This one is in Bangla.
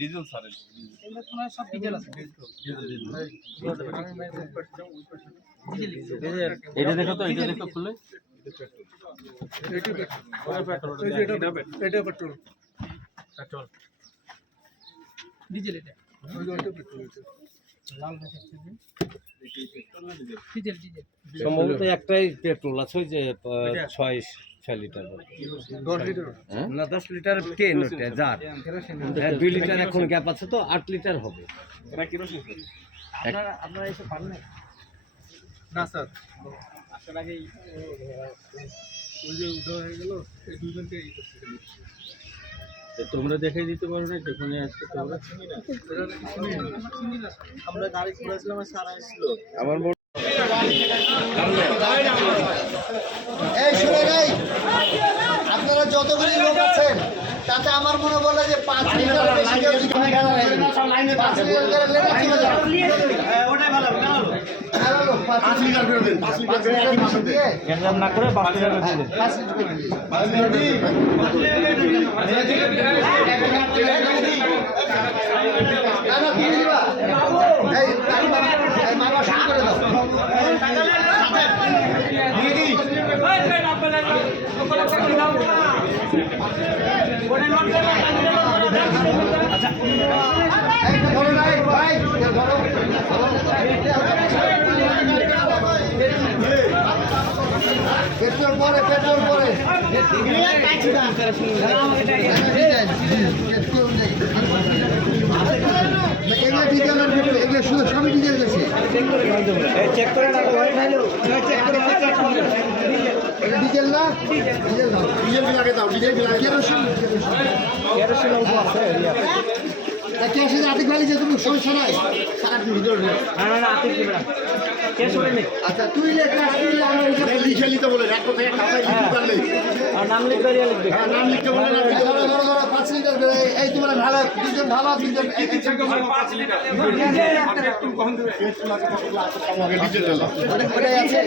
ডিজেল স্যার সব ডিজেল আছে। এটা দেখো তো, এটা দেখো খুলে। এটা পেট্রোল ডিজেল, এটা সম্ভবত একটাই পেট্রোল আছে, ওই যে 6 লিটার, 10 লিটার না 10 লিটার কেন ওটা জার 2 লিটার এখন গ্যাপ আছে, তো 8 লিটার হবে। এটা কেরোসিন আপনারা এসে পান না স্যার, আসার আগেই ওই যে উঠা হয়ে গেল, এই দুজনকে তোমরা দেখাই দিতে পারো না যখন আসছে তোমরা চিনি না, আমরা গাড়ি খুলেছিলাম আর সারা আসলো আমার এই শুনে নাই, আপনারা যতগুলি লোক আছেন তাতে আমার মনে বলে যে 5 লিটার বেশি কেউ যদি 5 লিটার করে লেখা চলে যায়। ওটাই ভালো, ভালো 5 লিটার করে দেন, 5 লিটার করে একই মাসে দিয়ে গ্যাস না করে 5 লিটার করে দেন, 5 লিটার করে দিন, 5 লিটার দিন, না না দিয়ে দিবা। এই মামা শুরু করে দাও, দিয়ে দিই। পেট্রোল পরে, পেট্রোল পরে এগুলো ডিজেলের পেট্রোল, এগুলো শুধু সবই ডিজেল গেছে, চেক করে ডিজেল না, ডিজেল না, ডিজেল লাগে দাও, ডিজেল লাগে কেরোসিন, কেরোসিন অল্প আছে কি আসে আতিক ভাই, যে তুমি সমস্যা নাই সারা ভিতরে না না আতিক দিবে না কে শুনে নে। আচ্ছা তুই লেখা, তুই আমরা লিখে নিতে বলে এক কথা খাতায় লিখতে পারলে আর নাম লিখতে লিখবে, হ্যাঁ নাম লিখতে বলে না। ধরো 5 লিটার করে, এই তোমরা ভালো দুজন, ভালো দুজন 5 লিটার ডিজেল আছে।